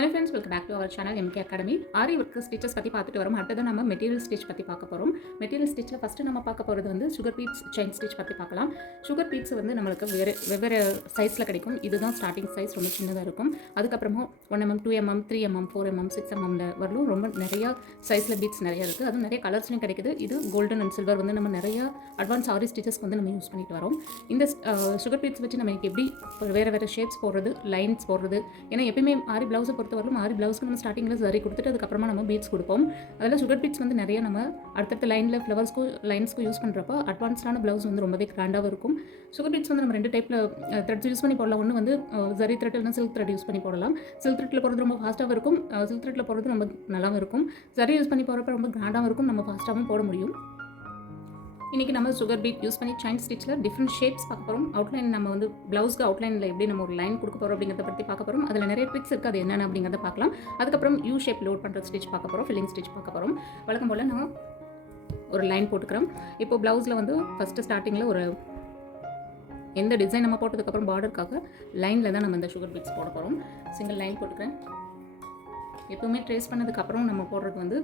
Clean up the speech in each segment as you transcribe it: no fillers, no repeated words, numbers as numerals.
Hello friends, welcome back to our channel MK academy. Aari work stitches பற்றி பார்த்துட்டு வரோம். அடுத்தது நம்ம மெட்டீரியல் ஸ்டிச் பற்றி பார்க்க போகிறோம். மெட்டீரியல் ஸ்டிச்சில் ஃபஸ்ட்டு நம்ம பார்க்க போகிறது வந்து சுகர் பீட்ஸ் செயின் ஸ்டிச் பற்றி பார்க்கலாம். சுகர் பீட்ஸ் வந்து நம்மளுக்கு வெவ்வேறு சைஸில் கிடைக்கும். இதுதான் ஸ்டார்டிங் சைஸ், ரொம்ப சின்னதாக இருக்கும். அதுக்கப்புறமா 1mm, 2mm, 3mm, 4mm, 6mm வரலும் ரொம்ப நிறையா சைஸில் பீட்ஸ் நிறையா இருக்குது. அதுவும் நிறைய கலர்ஸ்லையும் கிடைக்குது. இது கோல்டன் அண்ட் சில்வர் வந்து நம்ம நிறையா அட்வான்ஸ் ஆரி ஸ்டிச்சஸ்க்கு வந்து நம்ம யூஸ் பண்ணிட்டு வரோம். இந்த சுகர் பீட்ஸ் வச்சு நம்ம எப்படி வேறு ஷேப்ஸ் போடுறது, லைன்ஸ் போடுறது, ஏன்னா எப்பயுமே ஆரி ப்ளவுஸை பொறுத்தவரைக்கும் ஆரி ப்ளவுஸ்க்கு நம்ம ஸ்டார்டிங்கில் சரி கொடுத்துட்டு அதுக்கப்புறமா நம்ம பீட்ஸ் கொடுப்போம். அதில் சுகர் பீட்ஸ் வந்து நிறைய நம்ம அடுத்தடுத்த லைனில் ஃப்ளவர்ஸ்க்கும் லைன்ஸ்க்கும் யூஸ் பண்ணுறப்போ அட்வான்ஸ்டான ப்ளவுஸ் வந்து ரொம்பவே கிராண்டாகவும் இருக்கும். சுகர் பீட்ஸ் வந்து நம்ம ரெண்டு டைப்பில் த்ரெட்ஸ் யூஸ் பண்ணி போடலாம். ஒன்று வந்து ஜரி த்ரெட் இல்லைனா சில்க் த்ரெட் யூஸ் பண்ணி போடலாம். சில்க் த்ரெட்டில் போகிறது ரொம்ப ஃபாஸ்ட்டாகவும் இருக்கும், சில்க் த்ரெட்டில் போகிறது ரொம்ப நல்லாவும் இருக்கும். ஜரி யூஸ் பண்ணி போகிறப்ப ரொம்ப கிராண்டாகவும் இருக்கும், நம்ம ஃபாஸ்ட்டாகவும் போட முடியும். இன்றைக்கி நம்ம சுகர் பீட் யூஸ் பண்ணி செயின் ஸ்டிச்சில் டிஃப்ரெண்ட் ஷேப்ஸ் பார்க்க போகிறோம். அவுட்லைன் நம்ம வந்து ப்ளவுஸ்க்கு அவுட்லைனில் எப்படி நம்ம ஒரு லைன் கொடுக்க போகிறோம் அப்படிங்கிறத பற்றி பார்க்க போகிறோம். அதில் நிறைய ட்ரிக்ஸ் இருக்குது, அது என்னென்ன அப்படிங்கிறத பார்க்கலாம். அதுக்கப்புறம் யூ ஷேப் லோட் பண்ணுற ஸ்டிச் பார்க்க போகிறோம், ஃபில்லிங் ஸ்டிச் பார்க்க போகிறோம். வழக்கம் போல் நான் ஒரு லைன் போட்டுக்கிறோம். இப்போ ப்ளவுஸில் வந்து ஃபஸ்ட்டு ஸ்டார்டிங்கில் ஒரு எந்த டிசைன் நம்ம போட்டதுக்கப்புறம் பார்டருக்காக லைனில் தான் நம்ம இந்த சுகர் பீட்ஸ் போட போகிறோம். சிங்கிள் லைன் போட்டுக்கிறேன். எப்போவுமே ட்ரேஸ் பண்ணதுக்கப்புறம் நம்ம போடுறது வந்து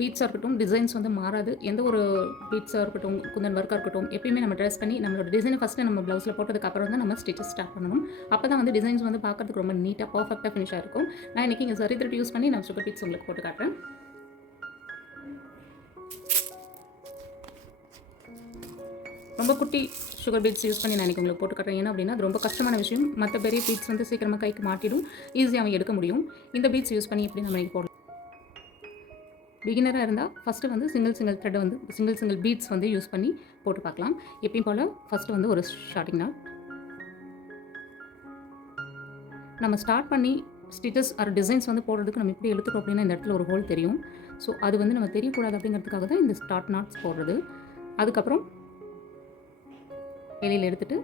பீட்ஸாக இருக்கட்டும், டிசைன்ஸ் வந்து மாறாது. எந்த ஒரு பீட்ஸாக இருக்கட்டும், குந்தன் ஒர்க்காக இருக்கட்டும், எப்பயுமே நம்ம ட்ரெஸ் பண்ணி நம்மளோட டிசைனை ஃபஸ்ட்டு நம்ம ப்ளவுஸில் போட்டதுக்கப்புறம் தான் நம்ம ஸ்டிச்சஸ் ஸ்டார்ட் பண்ணணும். அப்போ தான் வந்து டிசைன்ஸ் வந்து பார்க்கறதுக்கு ரொம்ப நீட்டாக பர்ஃபெக்டாக ஃபினிஷாக இருக்கும். நான் இன்றைக்கி இங்கே சரி த்ரெட் யூஸ் பண்ணி நான் சுகர் பீட்ஸ் உங்களுக்கு போட்டு காட்டுறேன். ரொம்ப குட்டி சுகர் பீட்ஸ் யூஸ் பண்ணி நான் இன்றைக்கி உங்களுக்கு போட்டு காட்டுறேன். ஏன்னா அப்படின்னா அது ரொம்ப கஷ்டமான விஷயம். மற்ற பெரிய பீட்ஸ் வந்து சீக்கிரமாக கைக்கு மாட்டிடும், ஈஸியாக எடுக்க முடியும். இந்த பீட்ஸ் யூஸ் பண்ணி எப்படி நம்ம இன்றைக்கி போடலாம். பிகினராக இருந்தால் ஃபஸ்ட்டு வந்து சிங்கிள் த்ரெட்டை வந்து சிங்கிள் பீட்ஸ் வந்து யூஸ் பண்ணி போட்டு பார்க்கலாம். எப்பயும் போல் ஃபஸ்ட்டு வந்து ஒரு ஸ்டார்டிங் நாட் நம்ம ஸ்டார்ட் பண்ணி ஸ்டிச்சஸ் ஆர் டிசைன்ஸ் வந்து போடுறதுக்கு நம்ம எப்படி எடுத்துக்கணும் அப்படின்னா இந்த இடத்துல ஒரு ஹோல் தெரியும். ஸோ அது வந்து நம்ம தெரியக்கூடாது அப்படிங்கிறதுக்காக தான் இந்த ஸ்டார்ட் நாட்ஸ் போடுறது. அதுக்கப்புறம் வெளியில் எடுத்துகிட்டு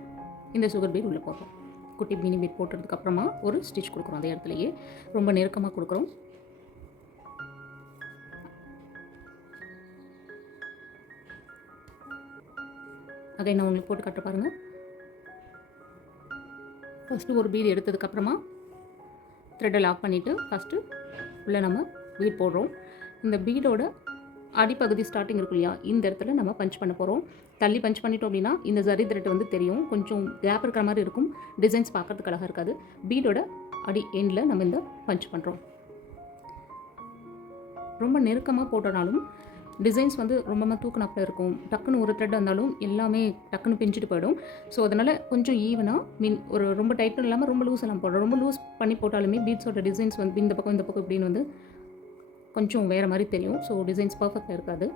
இந்த சுகர் பீட் உள்ளே போடுறோம். குட்டி மினி பீட் போட்டதுக்கப்புறமா ஒரு ஸ்டிச் கொடுக்குறோம். அதே இடத்துலையே ரொம்ப நெருக்கமாக கொடுக்குறோம். அதை நான் உங்களுக்கு போட்டு காட்ட பாருங்கள். ஃபஸ்ட்டு ஒரு பீட் எடுத்ததுக்கப்புறமா த்ரெட்டை லாக் பண்ணிவிட்டு ஃபஸ்ட்டு உள்ளே நம்ம பீட் போடுறோம். இந்த பீடோட அடிப்பகுதி ஸ்டார்டிங் இருக்கும் இல்லையா, இந்த இடத்துல நம்ம பஞ்ச் பண்ண போகிறோம். தள்ளி பஞ்ச் பண்ணிட்டோம் அப்படின்னா இந்த ஜரி த்ரெட் வந்து தெரியும், கொஞ்சம் கேப் இருக்கிற மாதிரி இருக்கும், டிசைன்ஸ் பார்க்கறதுக்கு அழகாக இருக்காது. பீடோட அடி எண்டில் நம்ம இந்த பஞ்ச் பண்ணுறோம். ரொம்ப நெருக்கமாக போட்டனாலும் டிசைன்ஸ் வந்து ரொம்ப தூக்கினப்பில் இருக்கும். டக்குன்னு ஒரு த்ரெட் வந்தாலும் எல்லாமே டக்குன்னு பிஞ்சிட்டு போயிடும். ஸோ அதனால் கொஞ்சம் ஈவனாக ஒரு ரொம்ப டைட்டும் இல்லாமல் ரொம்ப லூஸ் எல்லாம் போடுறோம். ரொம்ப லூஸ் பண்ணி போட்டாலுமே பீட்ஸோட டிசைன்ஸ் வந்து இந்த பக்கம் இப்படின்னு வந்து கொஞ்சம் வேறு மாதிரி தெரியும். ஸோ டிசைன்ஸ் பர்ஃபெக்டாக இருக்காது.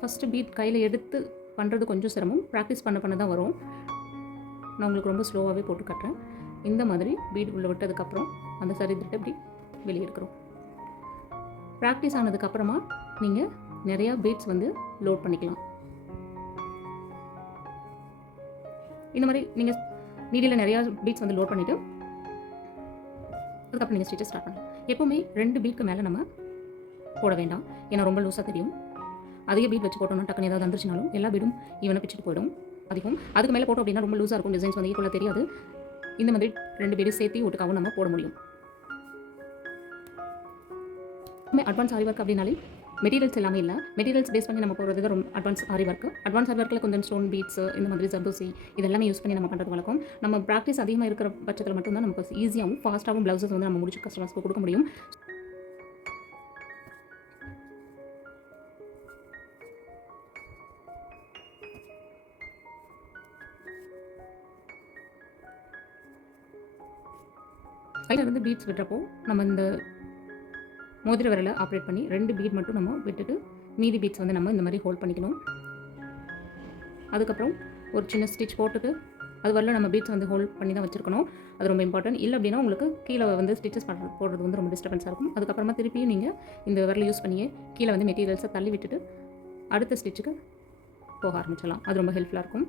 ஃபஸ்ட்டு பீட் கையில் எடுத்து பண்ணுறது கொஞ்சம் சிரமம், ப்ராக்டிஸ் பண்ண தான் வரும். நான் உங்களுக்கு ரொம்ப ஸ்லோவாகவே போட்டு காட்டுறேன். இந்த மாதிரி பீட் உள்ளே விட்டதுக்கப்புறம் அந்த சரி த்ரெட்டை இப்படி வெளியே எடுக்கிறோம். ப்ராக்டிஸ் ஆனதுக்கப்புறமா நீங்கள் நிறையா பீட்ஸ் வந்து லோட் பண்ணிக்கலாம். இந்த மாதிரி நீங்கள் நீடியில் நிறையா பீட்ஸ் வந்து லோட் பண்ணிவிட்டு அதுக்கப்புறம் நீங்கள் ஸ்டிச்சஸ் ஸ்டார்ட் பண்ணலாம். எப்போவுமே 2 பீட்க்கு மேலே நம்ம போட வேண்டாம், ஏன்னா ரொம்ப லூஸாக தெரியும். அதிக பீட் வச்சு போட்டோம்னா டக்குன்னு ஏதாவது வந்துருச்சுனாலும் எல்லா பீடும் ஈவனாக பிச்சுட்டு போயிடும். அதுக்கு மேலே போட்டோம் அப்படின்னா ரொம்ப லூஸாக இருக்கும், டிசைன்ஸ் வந்து ஈக்குவலாக தெரியாது. இந்த மாதிரி 2 பீடு சேர்த்து ஒட்டுக்காகவும் நம்ம போட முடியும். அட்வான்ஸ் ஆரி ஒர்க் அப்படின்னாலே மெட்டீரியல்ஸ் எல்லாமே இல்லை, மெட்டீரியல்ஸ் பேஸ் பண்ணி நம்ம போகிறது ரொம்ப அட்வான்ஸ் ஆரி ஒர்க்கு. அட்வான்ஸ் ஆரி ஒர்க்கில் கொஞ்சம் ஸ்டோன் பீட்ஸ், இந்த மாதிரி ஜர்தோசி இதெல்லாமே யூஸ் பண்ணி நம்ம பண்ணுறது வழக்கம். நம்ம ப்ராக்டிஸ் அதிகமாக இருக்கிற பட்சத்தில் மட்டும்தான் நமக்கு ஈஸியாகவும் ஃபாஸ்ட்டாகவும் ப்ளவுஸஸ் வந்து நம்ம முடிச்சு கஸ்டமர்ஸ்க்கு கொடுக்க முடியும். கையில் இருந்து பீட்ஸ் விடுறப்போ நம்ம இந்த மோதிர விரலை ஆப்ரேட் பண்ணி 2 பீட் மட்டும் நம்ம விட்டுட்டு மீதி பீட்ஸ் வந்து நம்ம இந்த மாதிரி ஹோல்ட் பண்ணிக்கணும். அதுக்கப்புறம் ஒரு சின்ன ஸ்டிச் போட்டுட்டு அது வரல நம்ம பீட்ஸ் வந்து ஹோல்ட் பண்ணி தான் வச்சுருக்கணும். அது ரொம்ப இம்பார்ட்டன்ட். இல்லை அப்படின்னா உங்களுக்கு கீழே வந்து ஸ்டிச்சஸ் போடுறது வந்து ரொம்ப டிஸ்டர்பன்ஸாக இருக்கும். அதுக்கப்புறமா திருப்பியும் நீங்கள் இந்த விரலை யூஸ் பண்ணியே கீழே வந்து மெட்டீரியல்ஸை தள்ளி விட்டுட்டு அடுத்த ஸ்டிச்சுக்கு போக ஆரம்பிச்சிடலாம். அது ரொம்ப ஹெல்ப்ஃபுல்லாக இருக்கும்.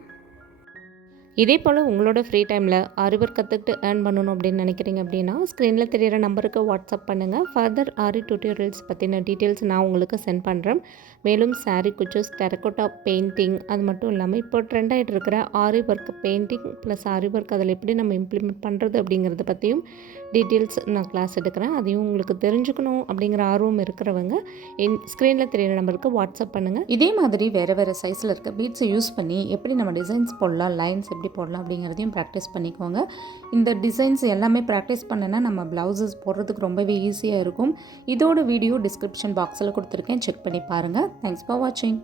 இதே போல் உங்களோட ஃப்ரீ டைமில் ஆரி ஒர்க் கற்றுக்கிட்டு ஏர்ன் பண்ணணும் அப்படின்னு நினைக்கிறீங்க அப்படின்னா ஸ்க்ரீனில் தெரியிற நம்பருக்கு வாட்ஸ்அப் பண்ணுங்கள். ஃபர்தர் ஆரி டியூட்டோரியல்ஸ் பற்றின டீட்டெயில்ஸ் நான் உங்களுக்கு சென்ட் பண்ணுறேன். மேலும் சாரீ குச்சஸ், டெரக்கோட்டா பெயிண்டிங், அது மட்டும் இல்லாமல் இப்போ ட்ரெண்ட் ஆகிட்டு இருக்கிற ஆரி ஒர்க் பெயிண்டிங் ப்ளஸ் ஆரி ஒர்க் அதில் எப்படி நம்ம இம்ப்ளிமெண்ட் பண்ணுறது அப்படிங்கிறத பற்றியும் டீட்டெயில்ஸ் நான் கிளாஸ் எடுக்கிறேன். அதையும் உங்களுக்கு தெரிஞ்சுக்கணும் அப்படிங்கிற ஆர்வம் இருக்கிறவங்க ஸ்க்ரீனில் தெரியிற நம்பருக்கு வாட்ஸ்அப் பண்ணுங்கள். இதே மாதிரி வேறு சைஸில் இருக்க பீட்ஸை யூஸ் பண்ணி எப்படி நம்ம டிசைன்ஸ் போடலாம், லைன்ஸ் எப்படி போடலாம் அப்படிங்கிறதையும் ப்ராக்டிஸ் பண்ணிக்கோங்க. இந்த டிசைன்ஸ் எல்லாமே ப்ராக்டிஸ் பண்ணனா நம்ம ப்ளவுசஸ் போடுறதுக்கு ரொம்பவே ஈஸியாக இருக்கும். இதோட வீடியோ டிஸ்கிரிப்ஷன் பாக்ஸில் கொடுத்துருக்கேன், செக் பண்ணி பாருங்கள். தேங்க்ஸ் ஃபார் வாட்சிங்.